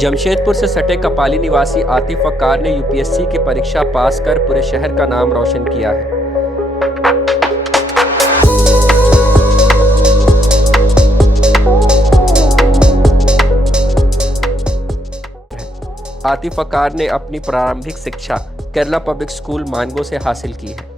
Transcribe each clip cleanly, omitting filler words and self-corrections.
जमशेदपुर से सटे कपाली निवासी आतिफ वकार ने यूपीएससी की परीक्षा पास कर पूरे शहर का नाम रोशन किया है। आतिफ वकार ने अपनी प्रारंभिक शिक्षा केरला पब्लिक स्कूल मानगो से हासिल की है।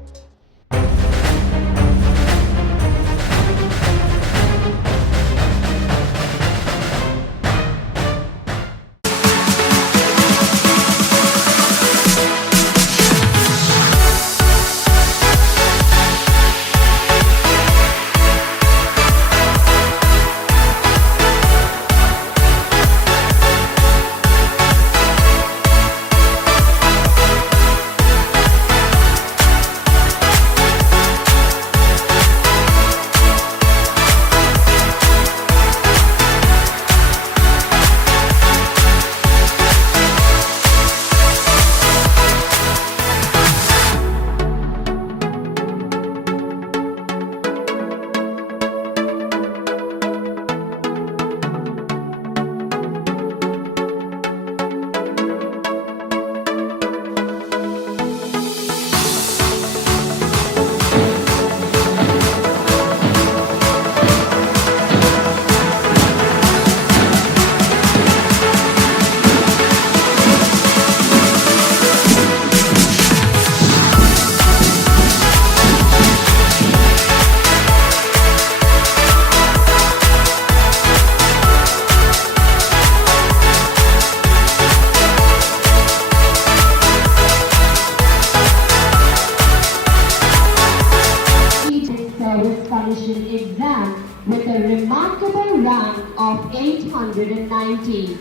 Exam with a remarkable rank of 890.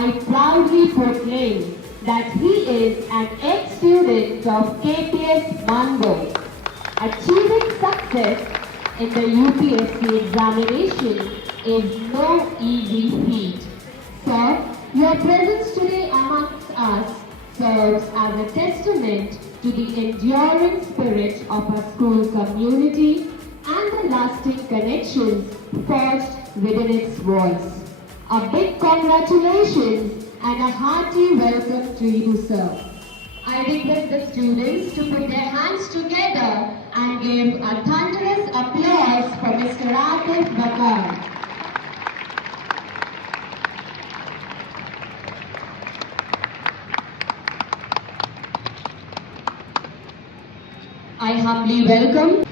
I proudly proclaim that he is an ex-student of KPS Mango. Achieving success in the UPSC examination is no easy feat. Sir, your presence today amongst us serves as a testament to the enduring spirit of our school community and the lasting connections forged within its walls. A big congratulations and a hearty welcome to you, sir. I request the students to put their hands together and give a thunderous applause for Mr. Atif Wakar. I humbly welcome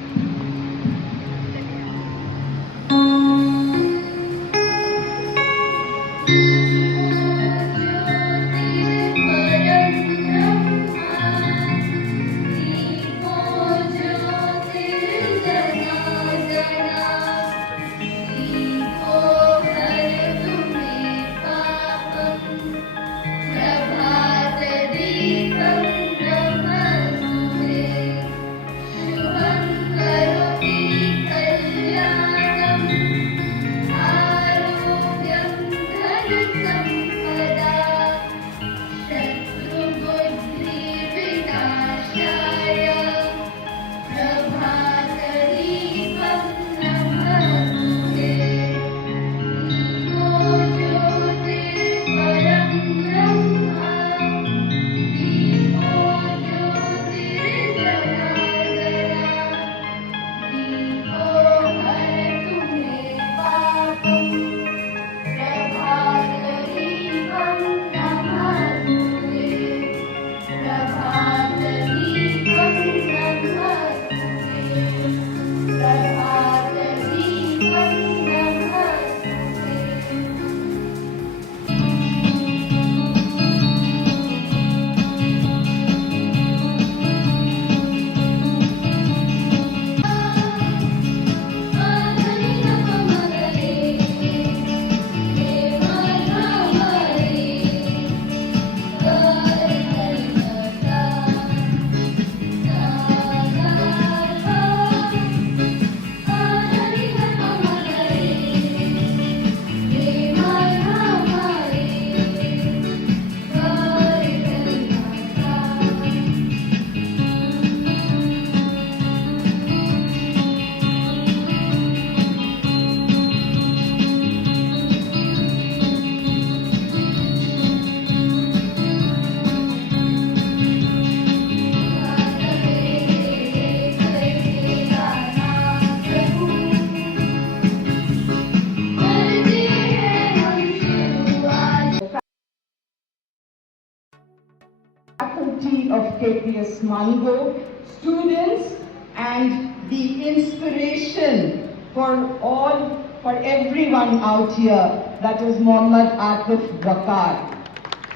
faculty of KPS Mango, students, and the inspiration for everyone out here, that is Mohammad Atif Waqar.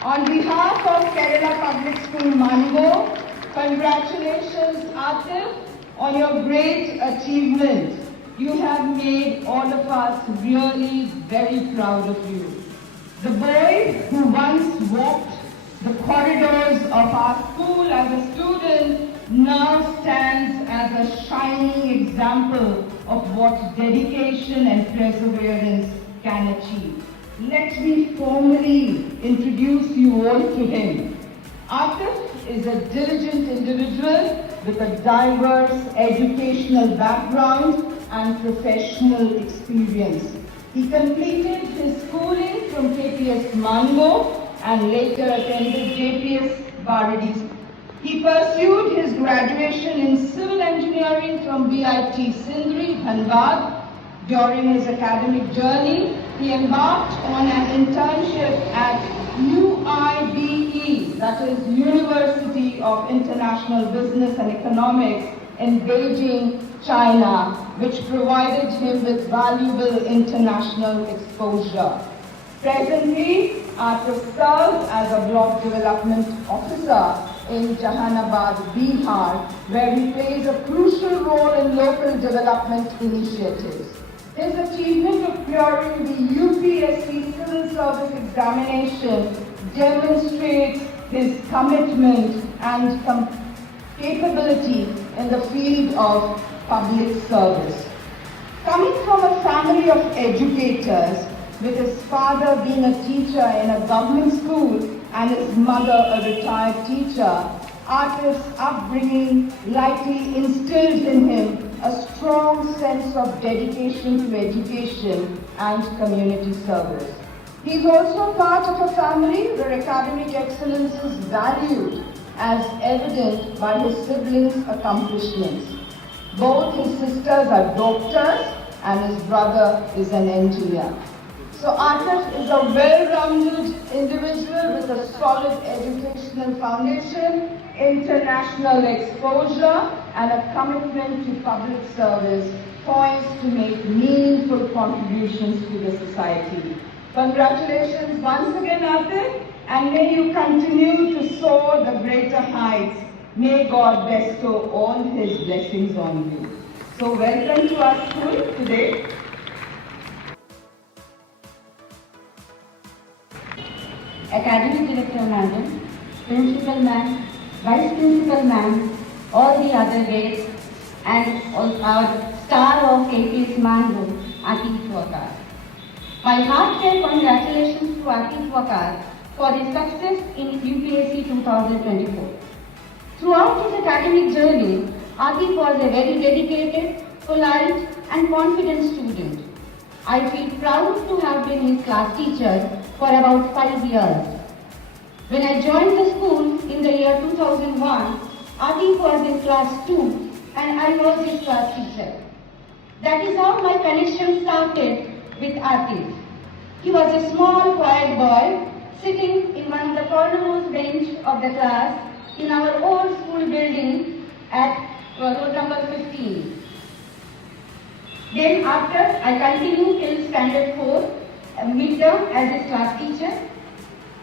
On behalf of Kerala Public School Mango, congratulations Atif on your great achievement. You have made all of us really very proud of you. The boy who once walked the corridors of our school as a student now stands as a shining example of what dedication and perseverance can achieve. Let me formally introduce you all to him. Atif is a diligent individual with a diverse educational background and professional experience. He completed his schooling from KPS Mango and later attended JPS Baradi. He pursued his graduation in civil engineering from BIT Sindri, Dhanbad. During his academic journey, he embarked on an internship at UIBE, that is University of International Business and Economics in Beijing, China, which provided him with valuable international exposure. Presently, Atif serves as a block development officer in Jahanabad, Bihar, where he plays a crucial role in local development initiatives. His achievement of clearing the UPSC Civil Service examination demonstrates his commitment and capability in the field of public service. Coming from a family of educators, with his father being a teacher in a government school and his mother a retired teacher, Atif's upbringing likely instilled in him a strong sense of dedication to education and community service. He is also part of a family where academic excellence is valued, as evident by his siblings' accomplishments. Both his sisters are doctors and his brother is an engineer. So Atif is a well-rounded individual with a solid educational foundation, international exposure, and a commitment to public service, poised to make meaningful contributions to the society. Congratulations once again, Atif, and may you continue to soar the greater heights. May God bestow all His blessings on you. So welcome to our school today. Academic Director Madam, Principal Ma'am, Vice Principal Ma'am, all the other guests, and our star of KPS Mango, Atif Waqar. My heartfelt congratulations to Atif Waqar for his success in UPSC 2024. Throughout his academic journey, Atif was a very dedicated, polite, and confident student. I feel proud to have been his class teacher for about 5 years. When I joined the school in the year 2001, Atif was in class 2 and I was his class teacher. That is how my connection started with Atif. He was a small, quiet boy sitting in one of the cornermost bench of the class in our old school building at road number 15. Then after, I continued till standard 4 midterm as his class teacher.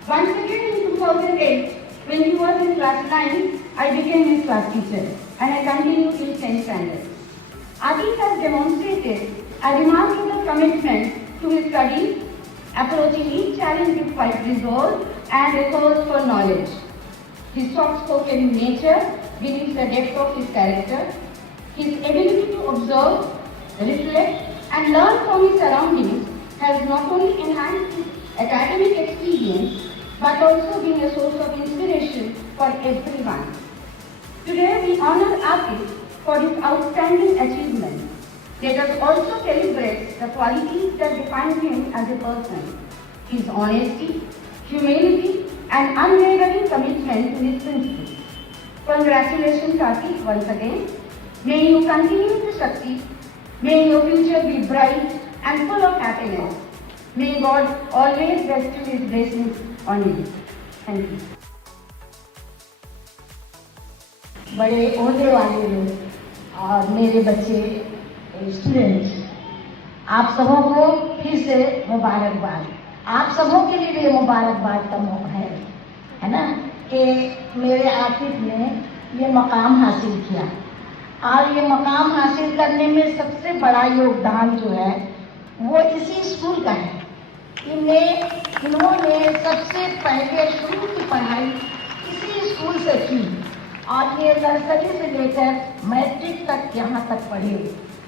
Once again in 2008, when he was in class 9, I became his class teacher and I continued till 10th standard. Atif has demonstrated a remarkable commitment to his studies, approaching each challenge with quite resolve and a thirst for knowledge. His soft-spoken nature reveals the depth of his character. His ability to observe, reflect, and learn from his surroundings has not only enhanced his academic experience, but also been a source of inspiration for everyone. Today we honor Atif for his outstanding achievement. Let us also celebrate the qualities that define him as a person: his honesty, humility, and unwavering commitment to his principles. Congratulations, Atif, once again. May you continue to succeed. May your future be bright and full of happiness. May God always bestow His blessings on you. Thank you. बड़े ओहदे वाले लोग और मेरे बच्चे students, आप सबों को फिर से मुबारकबाद। आप सबों के लिए भी मुबारकबाद का मौका है ना, कि मेरे आतिफ ने ये मकाम हासिल किया। और ये मकाम हासिल करने में सबसे बड़ा योगदान जो है वो इसी स्कूल का है। इन्होंने सबसे पहले शुरू की पढ़ाई इसी स्कूल से की और ये नर्सरी से लेकर मैट्रिक तक यहाँ तक पढ़े।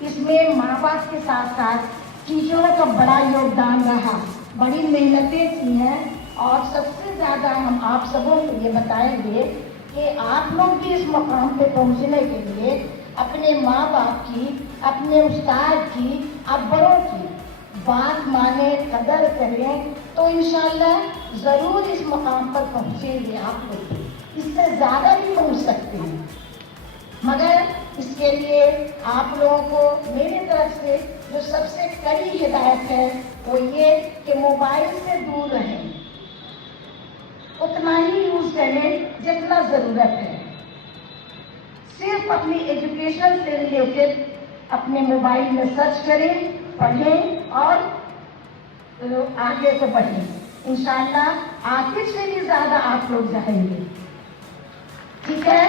इसमें माँ बाप के साथ साथ टीचरों का बड़ा योगदान रहा, बड़ी मेहनतें की हैं। और सबसे ज़्यादा हम आप सबों को ये बताएंगे कि आप लोग भी इस मकाम पे पहुँचने के लिए अपने माँ बाप की, अपने उस्ताद की, आप बड़ों की बात माने, कदर करें तो इंशाल्लाह ज़रूर इस मकाम पर पहुँचेंगे। आप लोग इससे ज़्यादा भी पहुँच सकते हैं, मगर इसके लिए आप लोगों को मेरी तरफ से जो सबसे कड़ी हिदायत है वो ये कि मोबाइल से दूर रहें, उतना ही यूज करें जितना ज़रूरत है। सिर्फ अपनी एजुकेशन से रिलेटेड अपने मोबाइल में सर्च करें, पढ़ें और आगे को बढ़ें। इंशाल्लाह आगे से भी ज़्यादा आप लोग जाएंगे, ठीक है?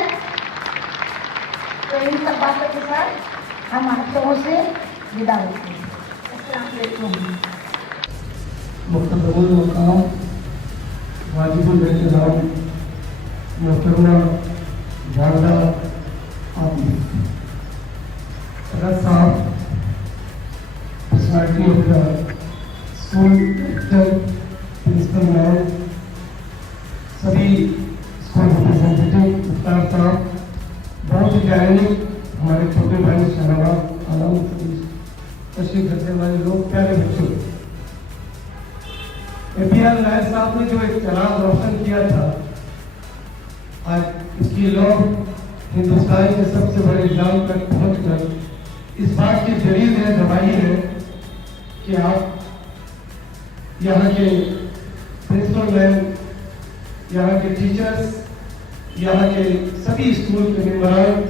तो इन सब बातों के साथ हम आप लोगों से विदा होते हैं। अस्सलाम वालेकुम। मुख्तरम मकाम वाजिबुल एहतराम मोहतरमा वालदा आतिफ सदर साहब, personality of the school director, principal ma'am, सभी स्कूल रिप्रेजेंटेटिव, मुख्तार साहब, बहुत ही प्यारे हमारे छोटे भाई शहनाबाद आलम, तशरीफ रखने वाले लोग, प्यारे बच्चों, APR नायर साहब ने जो एक चराग रोशन किया था, आज इसकी लौ हिंदुस्तान के सबसे बड़े इल्जाम तक पहुंचकर इस बात की दलील है, गवाही है कि आप यहाँ के प्रिंसिपल मैम, यहाँ के टीचर्स, यहाँ के सभी स्कूल के मेम्बरान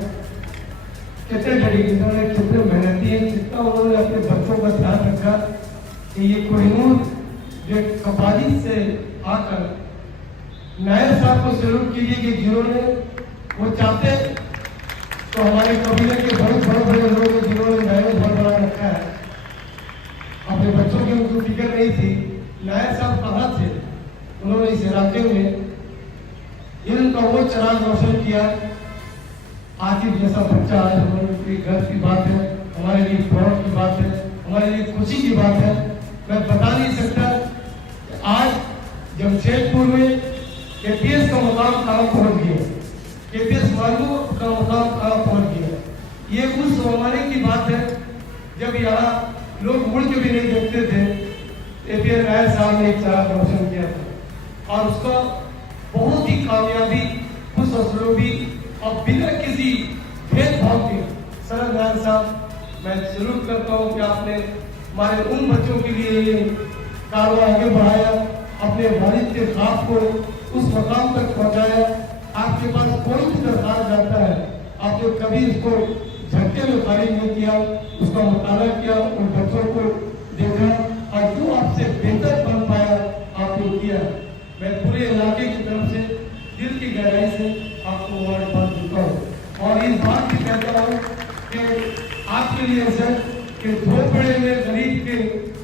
कितने बड़ी, इन्होंने कितने मेहनती हैं, कितना उन्होंने अपने बच्चों का ध्यान रखा कि ये कोहिनूर जो कपाली से आकर नायर साहब को सैल्यूट कीजिए कि जिन्होंने वो चाहते तो हमारे कबीले के बहुत बड़े लोग जिन्होंने नायर बहुत बड़ा रखा है, अपने बच्चों की उनको फिक्र नहीं थी। नायर साहब कहाँ थे? उन्होंने इस इलाके में इनका वो चराग रोशन किया। आतिफ जैसा बच्चा आज हमारे लिए गर्व की बात है, हमारे लिए प्राउड की बात है, हमारे लिए खुशी की बात है। मैं बता नहीं सकता आज जमशेदपुर में KPS का मुकाम कहाँ पहुँच गया, KPS मालू का मुकाम कहाँ पहुँच गया। ये उस जमाने की बात है जब यहाँ लोग मुड़ के भी नहीं देखते थे। APR नायर साहब ने एक चराग रोशन किया था और उसका बहुत ही कामयाबी, खुश असलूबी और बिना किसी भेदभाव के, सर नायर साहब मैं सैल्यूट करता हूँ कि आपने हमारे उन बच्चों के लिए ये कारवां आगे बढ़ाया, अपने वालिद के ख्वाब को उस मकाम तक पहुंचाया। आपके पास कोई भी दरखास्त जाता है, आपने कभी उसको झटके में खारिज नहीं किया, उसका मुताला किया, उन बच्चों को देखा और जो आपसे बेहतर बन पाया आपने किया। मैं पूरे इलाके की तरफ से दिल की गहराई से आपको मुबारकबाद देता हूँ और इस बात भी कहता हूँ कि आपके लिए सर कि झोपड़े में गरीब के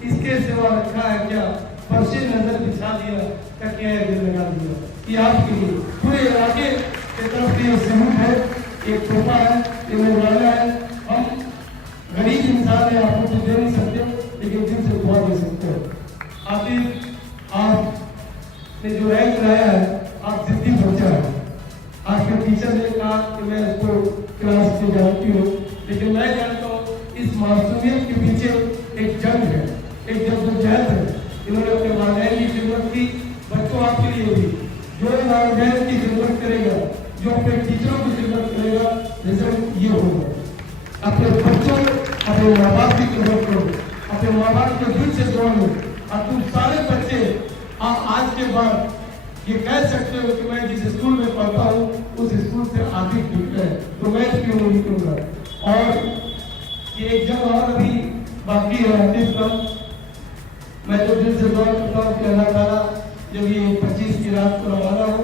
इसके सिवा रखा है क्या, फर्श नजर बिछा दिया, तकिया दिल लगा दिया। ये आपके लिए पूरे इलाके की तरफ से सबूत है, एक तोहफा है, ये मुबारक है। हम गरीब इंसान है, आपको तो दे नहीं सकते, लेकिन दिल से दुआ दे सकते हो। आतिफ आपने जो रैंक लाया है, आप जिद्दी बच्चा है। आपके टीचर ने कहा कि मैं उसको क्लास में जानती हूँ, लेकिन मैं जानता हूँ इस मासूमियत के पीछे एक जंग है, एक जद्दोजहद है। इन्होंने अपने वालिदैन की खिदमत की, बच्चों आपके लिए भी जो वालिदैन की खिदमत करेगा, जो अपने टीचरों की खिदमत करेगा, रिजल्ट ये होगा। अपने बच्चों, अपने माँ बाप की खिदमत करो, अपने माँ बाप के दिल से दुआ लो और तुम सारे बच्चे आप आज के बाद ये कह सकते हो कि मैं जिस स्कूल में पढ़ता हूँ उस स्कूल से आगे निकले। है आतिफ का, मैं तो दिल से दुआ करता हूँ कि अल्लाह ताला जब ये 25 की रात को रवाना हो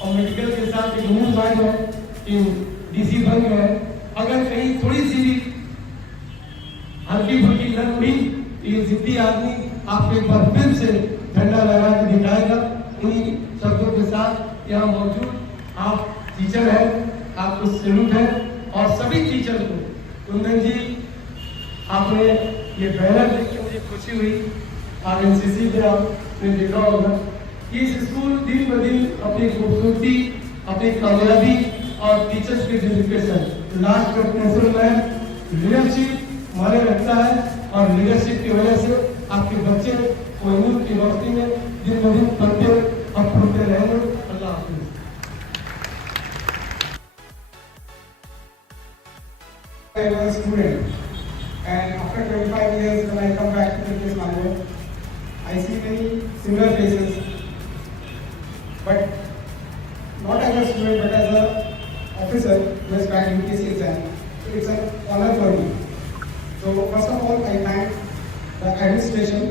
और मेडिकल के साथ एक न्यूज़ आई है कि डीसी बन गए, अगर कहीं थोड़ी सी भी हल्की फुल्की लग हुई तो ये जिद्दी आदमी आपको एक बार फिर से झंडा लगा के दिखाएगा। इन्हीं शब्दों के साथ यहाँ मौजूद आप टीचर हैं, आपको सैल्यूट है। और सभी टीचर को कुंदन जी, आपने ये बैनर देख के मुझे खुशी हुई, आप एनसीसी पे आपने देखा होगा कि इस स्कूल दिन ब दिन अपनी खूबसूरती, अपनी कामयाबी और टीचर्स की डेडिकेशन, लास्ट का प्रिंसिपल मैम लीडरशिप माने रखता है और लीडरशिप की वजह से आपके बच्चे कोहिनूर की रोशनी में दिन ब दिन पढ़ते और फूलते रहेंगे। अल्लाह हाफिज़। I was a student, and after 25 years when I come back to this Mango, I see many similar faces, but not as a student but as a officer who has cracked UPSC exam. So it's an honor for me. So first of all, I thank the administration,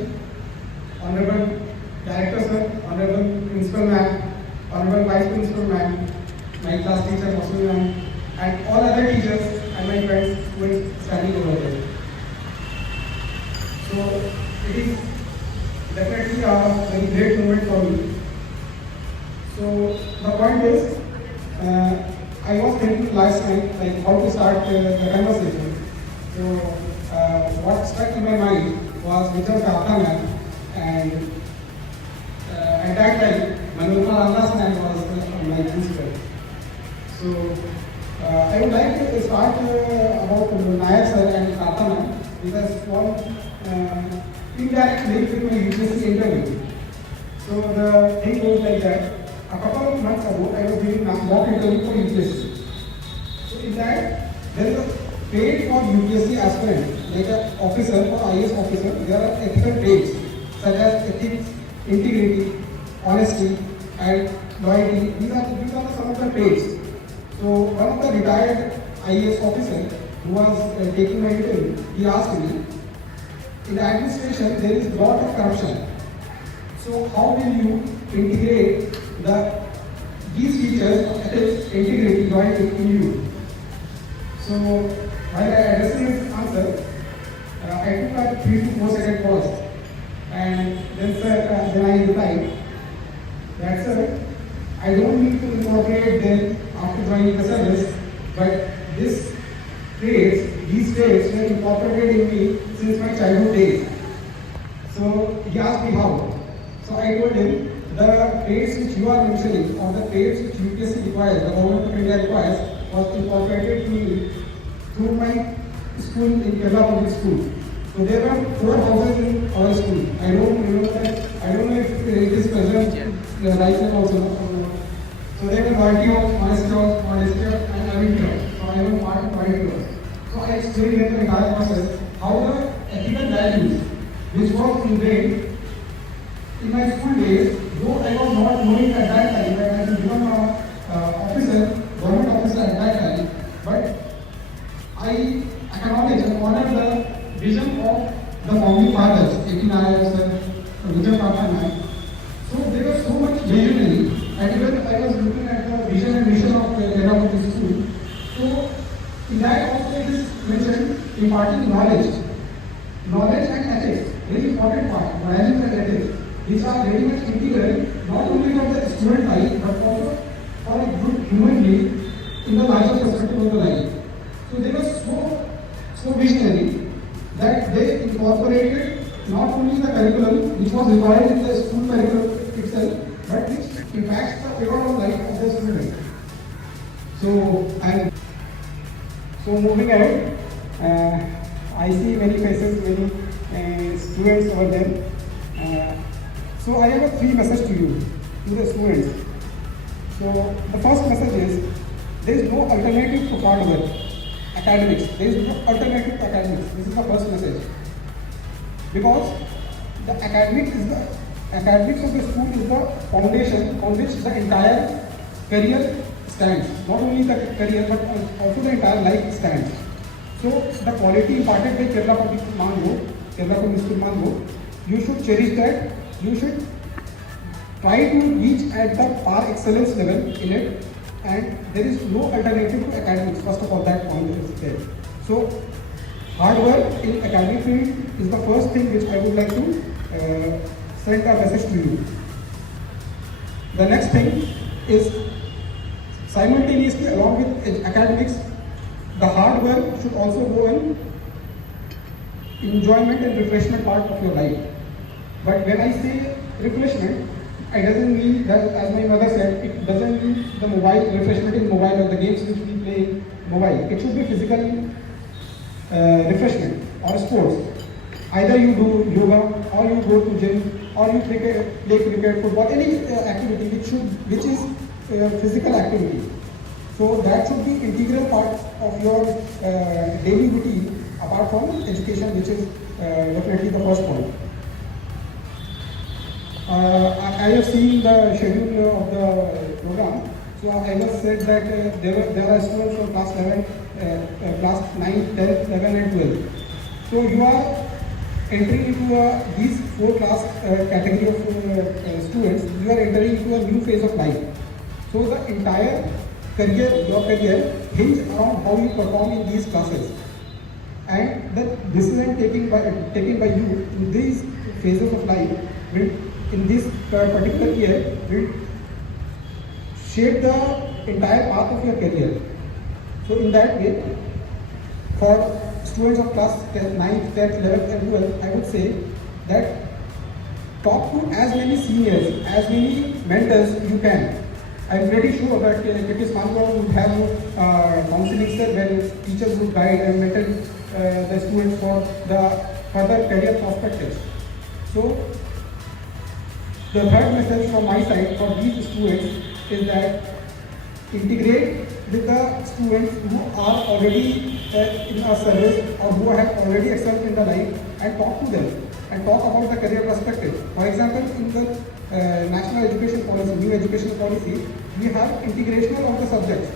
Honorable Director Sir, Honorable Principal Ma'am, Honorable Vice Principal Ma'am, my class teacher Masud Ma'am, and all other teachers and my friends who are studying over there. So it is definitely a very great moment for me. So the point is, I was thinking last night like how to start the conversation. So what struck in my mind was Vijay Kaptan, and at that time Manoj Andasan was my principal. So I would like to start about Nair sir and Kaptan, because one indirect link with my UPSC interview. So the thing goes like that. A couple of months ago, I was doing mock interview for UPSC. So in that, there is a grade for UPSC aspirant, like an officer or IAS officer. There are ethical traits such as ethics, integrity, honesty, and loyalty. These are some of the traits. So one of the retired IAS officer who was taking my interview, he asked me, in the administration there is a lot of corruption. So how will you integrate these features of ethics, integrity, loyalty in you? So while I addressing his answer, I took a 3 to 4 second pause, and then I replied that sir, I don't need to incorporate them after joining the service, but these traits were incorporated in me since my childhood days. So he asked me how. So I told him the traits which you are mentioning, or the traits which UPSC requires, the government of India requires, was incorporated to me through my school in Kerala Public School. So there were 4 houses in our school. I don't know if it is present right now also. So there were loyalty of, honesty of, and ability of. So I was part of loyalty of. So I explained in the entire process how the ethical values which was ingrained in my school days, though I was not knowing at that time that I was become a government officer at that time, but I acknowledge and honor the vision of the founding fathers, A.P. Nair sir, Vijay Kaptan. So they were so much visionary, and even I was looking at the vision and mission of Kerala Public School. So in that also it is mentioned imparting knowledge and ethics, very important part, knowledge and ethics. These are very much integral, not only for the student life, but also for a good human being in the larger perspective of the life. So they were so visionary that they incorporated not only the curriculum which was required in the school curriculum itself, but which impacts the overall life of the student. So moving ahead, I see many faces, many students over there. So I have a 3 messages to you, to the students. So the first message is, there is no alternative to hard work. Academics, there is no alternative to academics. This is the first message. Because the academics of the school is the foundation on which the entire career stands. Not only the career, but also the entire life stands. So the quality imparted by Kerala Public Mango Kerala Film School Mango, you should cherish that. You should try to reach at the par excellence level in it, and there is no alternative to academics. First of all, that point is there. So hard work in academic field is the first thing which I would like to send a message to you. The next thing is, simultaneously along with academics, the hard work should also go in enjoyment and refreshment part of your life. But when I say refreshment, it doesn't mean that, as my mother said, it doesn't mean the mobile refreshment in mobile or the games which we play mobile. It should be physical refreshment or sports. Either you do yoga, or you go to gym, or you play cricket, football, any activity which is physical activity. So that should be integral part of your daily routine, apart from education, which is definitely the first point. I have seen the schedule of the program. So I was said that there are students from class 11, class 9, 10, 11 and 12. So you are entering into these four class category of students. You are entering into a new phase of life. So the entire career, your career, hinges around how you perform in these classes. And the decision taken by you in these phases of life will, in this particular year, will shape the entire path of your career. So in that way, for students of class 9th, 10th, 11th and 12th, I would say that talk to as many seniors, as many mentors you can. I am pretty sure that KPS Mango would have counseling cell where teachers would guide and mentor the students for the further career perspectives. So the third message from my side for these students is that integrate with the students who are already in our service or who have already excelled in the life, and talk to them and talk about the career perspective. For example, in the National Education Policy, new education policy, we have integration of the subjects.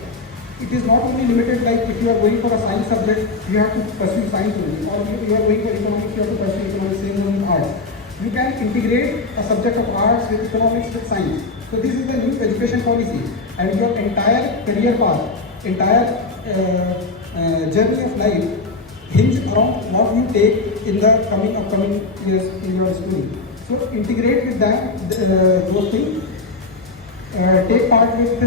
It is not only limited like if you are going for a science subject, you have to pursue science only, or if you are going for economics, you have to pursue economics, same only arts. You can integrate a subject of arts with economics with science. So this is the new education policy, and your entire career path, entire journey of life hinge around what you take in the upcoming years in your schooling. So integrate with that those things. Take part with,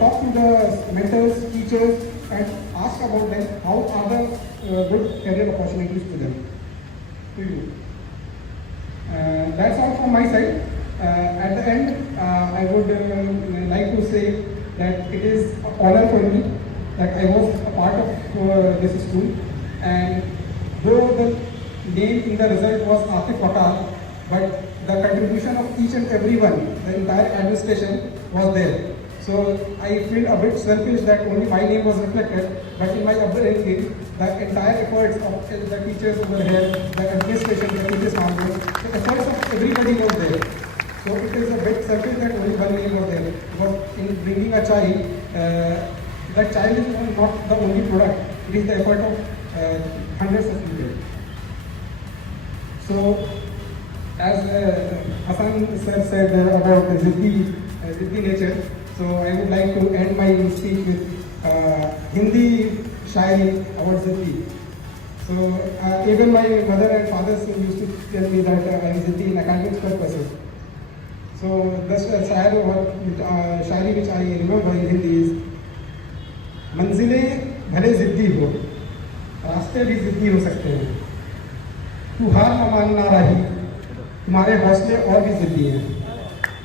talk to the mentors, teachers, and ask about them how are the good career opportunities to them. To you. That's all from my side. At the end, I would like to say that it is an honor for me that I was a part of this school, and though the name in the result was Atif Fakar, but the contribution of each and everyone, the entire administration was there. So I feel a bit selfish that only my name was reflected, but in my upbringing, the entire efforts of the teachers over here, the administration, the teachers, the efforts of everybody was there. So it is a bit selfish that only one name was there. Because in bringing a child, that child is not the only product, it is the effort of hundreds of people. So, as Hassan sir said about the Ziddi nature, so I would like to end my speech with Hindi Shairi about Ziddi. So even my mother and father used to tell me that I am Ziddi in academic purposes. So the Shairi which I remember in Hindi is, मंजिलें भले जिद्दी हो, रास्ते भी जिद्दी हो सकते हैं, तू हार न मानना रही, तुम्हारे हौसले और भी जिद्दी हैं.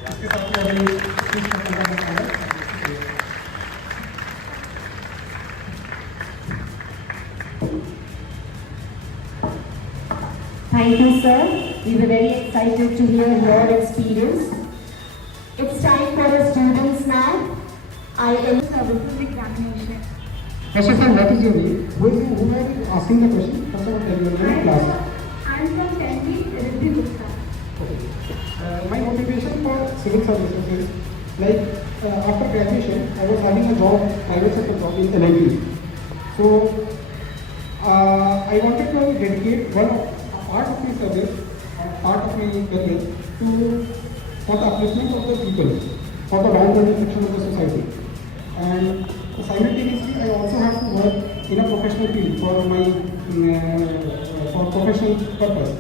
इसके साथ मैं अपनी स्पीच खत्म करना चाहूँगा. Thank you, sir. We were very excited to hear your experience. It's time for the students now. I am Services examination. First of all, what is your name? Who is asking the question? First of all, tell your name, class. I am from Tenby, Riddhi Gupta. Okay. My motivation for civil services is, like, after graduation, I was having a job, private sector job in LIB. So, I wanted to dedicate part of my service, part of my career for the upliftment of the people, for the downtrodden section of the society. And simultaneously, I also have to work in a professional field for my for professional purpose.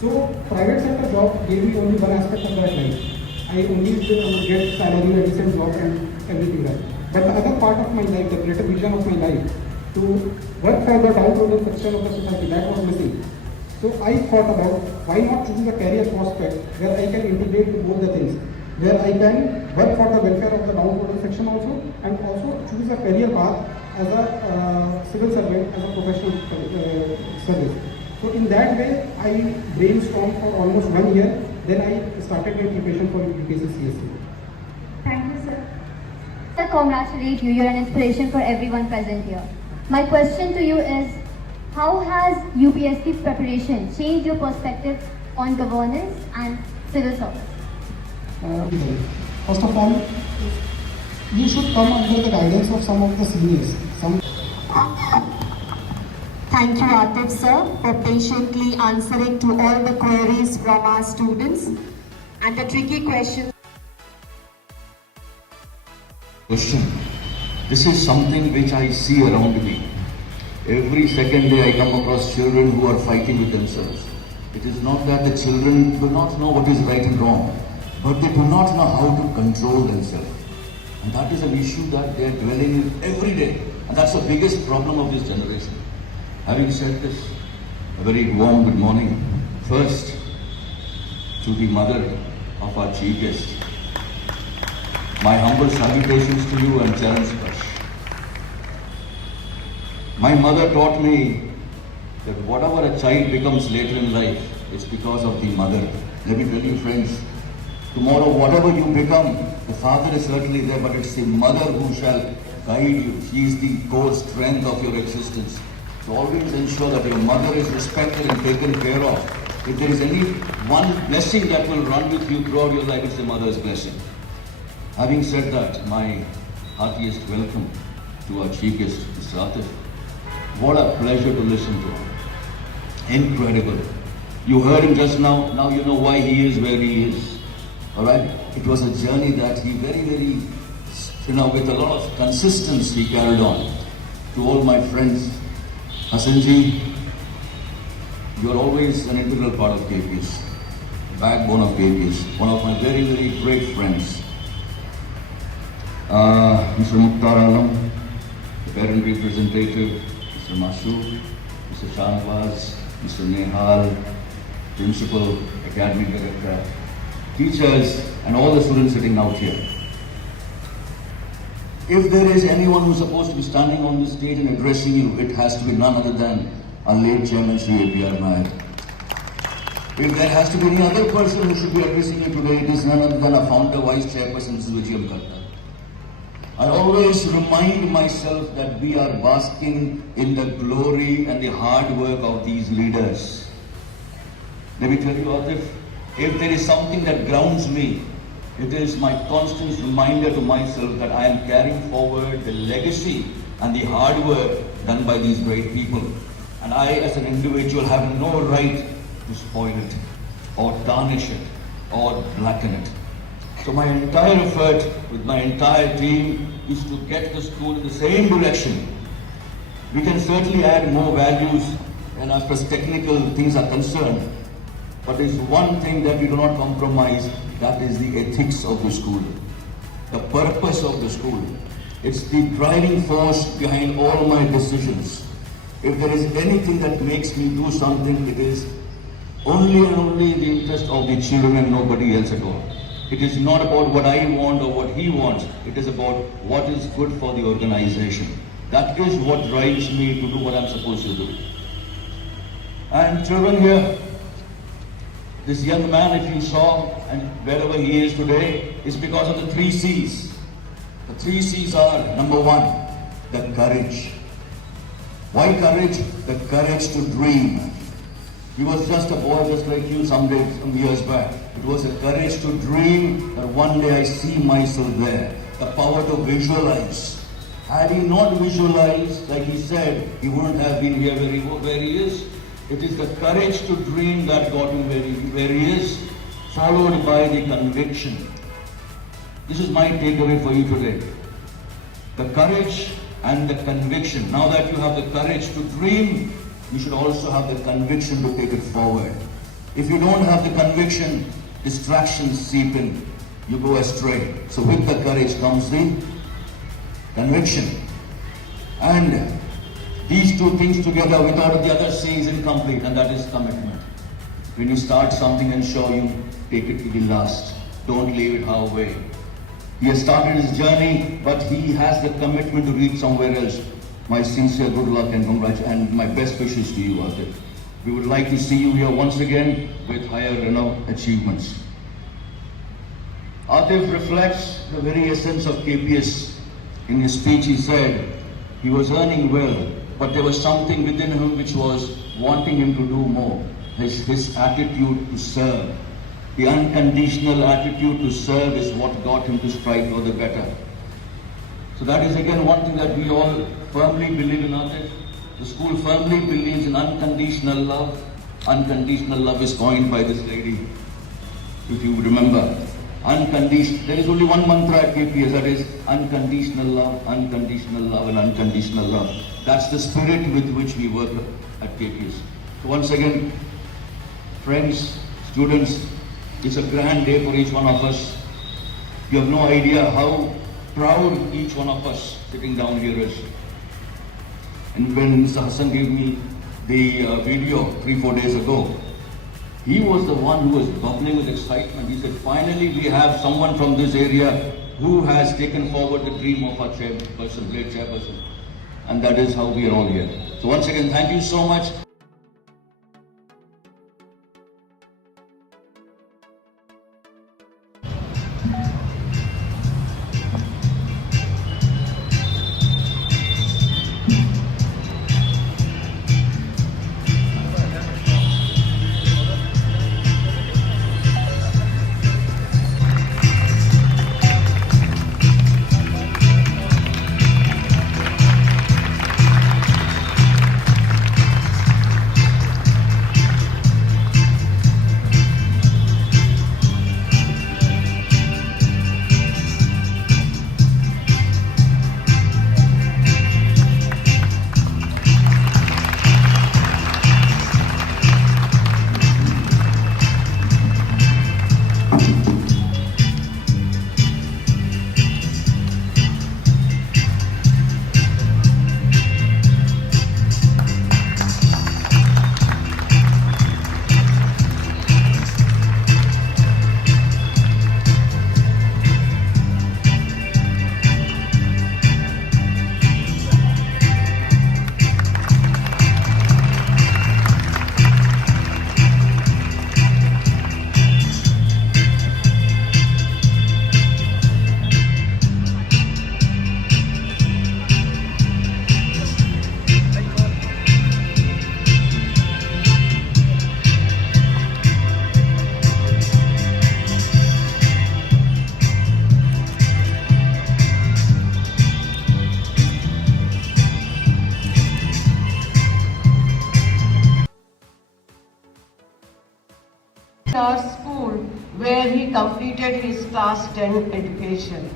So private sector job gave me only one aspect of that life. I only get salary, a decent job, and everything that. But the other part of my life, the greater vision of my life, to work for the downtrodden section of the society, that was missing. So I thought about why not choose a career prospect where I can integrate both the things, where I can work for the welfare of the downtrodden section also, and also choose a career path as a civil servant, as a professional service. So in that way, I brainstormed for almost 1 year. Then I started my preparation for UPSC CSE. Thank you, sir. I congratulate you. You're an inspiration for everyone present here. My question to you is, how has UPSC preparation changed your perspective on governance and civil service? First of all, you should come under the guidance of some of the seniors. Thank you, Atif sir, for patiently answering to all the queries from our students and the tricky questions. Question. This is something which I see around me. Every second day I come across children who are fighting with themselves. It is not that the children do not know what is right and wrong, but they do not know how to control themselves. And that is an issue that they are dwelling in every day. And that's the biggest problem of this generation. Having said this, a very warm good morning. First, to the mother of our chief guest. My humble salutations to you and Charan Sparsh. My mother taught me that whatever a child becomes later in life, it's because of the mother. Let me tell you, friends, tomorrow whatever you become, the father is certainly there, but it's the mother who shall guide you. She is the core strength of your existence. So always ensure that your mother is respected and taken care of. If there is any one blessing that will run with you throughout your life, it's the mother's blessing. Having said that, my heartiest welcome to our chief guest, Mr. Atif. What a pleasure to listen to him. Incredible. You heard him just now, now you know why he is where he is. Alright? It was a journey that he very, with a lot of consistency carried on. To all my friends, Hassanji, you are always an integral part of KPS, backbone of KPS, one of my very great friends. Mr. Mukhtar Alam, the parent representative, Mr. Masood, Mr. Shanwaz, Mr. Nehal, Principal, Academic Director, teachers, and all the students sitting out here. If there is anyone who's supposed to be standing on this stage and addressing you, it has to be none other than our late chairman, Sri A.P.R. Nair. If there has to be any other person who should be addressing you today, it is none other than our founder, vice chairperson, Mrs. Vijayam Katta. I always remind myself that we are basking in the glory and the hard work of these leaders. Let me tell you, Atif, if there is something that grounds me, it is my constant reminder to myself that I am carrying forward the legacy and the hard work done by these great people. And I, as an individual, have no right to spoil it, or tarnish it, or blacken it. So my entire effort with my entire team is to get the school in the same direction. We can certainly add more values and as far as technical things are concerned, but there's one thing that we do not compromise, that is the ethics of the school, the purpose of the school. It's the driving force behind all my decisions. If there is anything that makes me do something, it is only and only the interest of the children and nobody else at all. It is not about what I want or what he wants. It is about what is good for the organization. That is what drives me to do what I'm supposed to do. And children here, this young man, if you saw, and wherever he is today, is because of the 3 C's. The 3 C's are, number 1, the courage. Why courage? The courage to dream. He was just a boy just like you some years back. It was the courage to dream that one day I see myself there. The power to visualize. Had he not visualized, like he said, he wouldn't have been here where he is. It is the courage to dream that got him where he is, followed by the conviction. This is my takeaway for you today. The courage and the conviction. Now that you have the courage to dream, you should also have the conviction to take it forward. If you don't have the conviction, distractions seep in. You go astray. So with the courage comes the conviction. And these two things together without the other C is incomplete, and that is commitment. When you start something, ensure you take it to the last. Don't leave it halfway. He has started his journey, but he has the commitment to reach somewhere else. My sincere good luck and congratulations, and my best wishes to you, Atif. We would like to see you here once again with higher achievements. Atif reflects the very essence of KPS. In his speech he said he was earning well, but there was something within him which was wanting him to do more. His attitude to serve. The unconditional attitude to serve is what got him to strive for the better. So that is again one thing that we all firmly believe in, Atif. The school firmly believes in unconditional love. Unconditional love is coined by this lady, if you remember. There is only one mantra at KPS, that is unconditional love, and unconditional love. That's the spirit with which we work at KPS. So once again, friends, students, it's a grand day for each one of us. You have no idea how proud each one of us sitting down here is. And when Mr. Hassan gave me the video 3-4 days ago, he was the one who was bubbling with excitement. He said, finally we have someone from this area who has taken forward the dream of our chairperson, great chairperson. And that is how we are all here. So once again, thank you so much. Our school where he completed his class 10 education.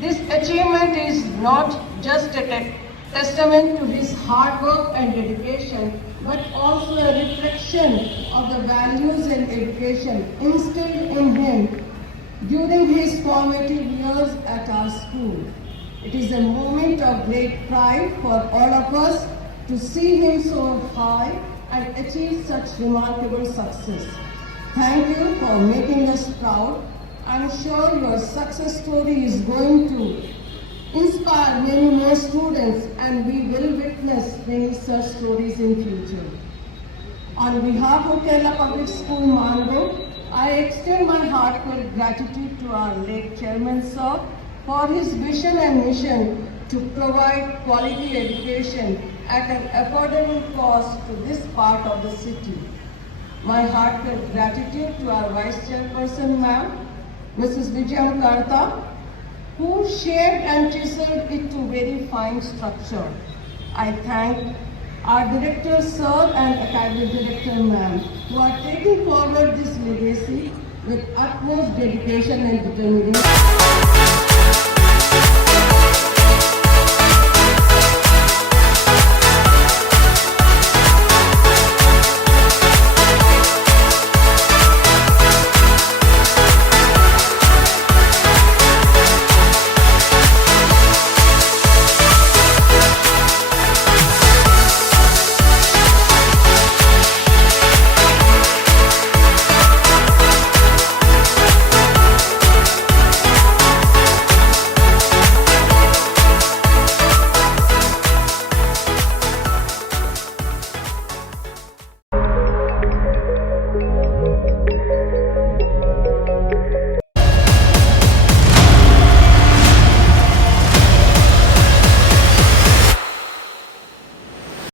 This achievement is not just a testament to his hard work and dedication, but also a reflection of the values and education instilled in him during his formative years at our school. It is a moment of great pride for all of us to see him so high and achieve such remarkable success. Thank you for making us proud. I'm sure your success story is going to inspire many more students, and we will witness many such stories in future. On behalf of Kerala Public School, Mango, I extend my heartfelt gratitude to our late chairman, sir, for his vision and mission to provide quality education at an affordable cost to this part of the city. My heartfelt gratitude to our Vice Chairperson, ma'am, Mrs. Vijayam Karta, who shaped and chiseled it to very fine structure. I thank our Director Sir and Academic Director Ma'am, who are taking forward this legacy with utmost dedication and determination.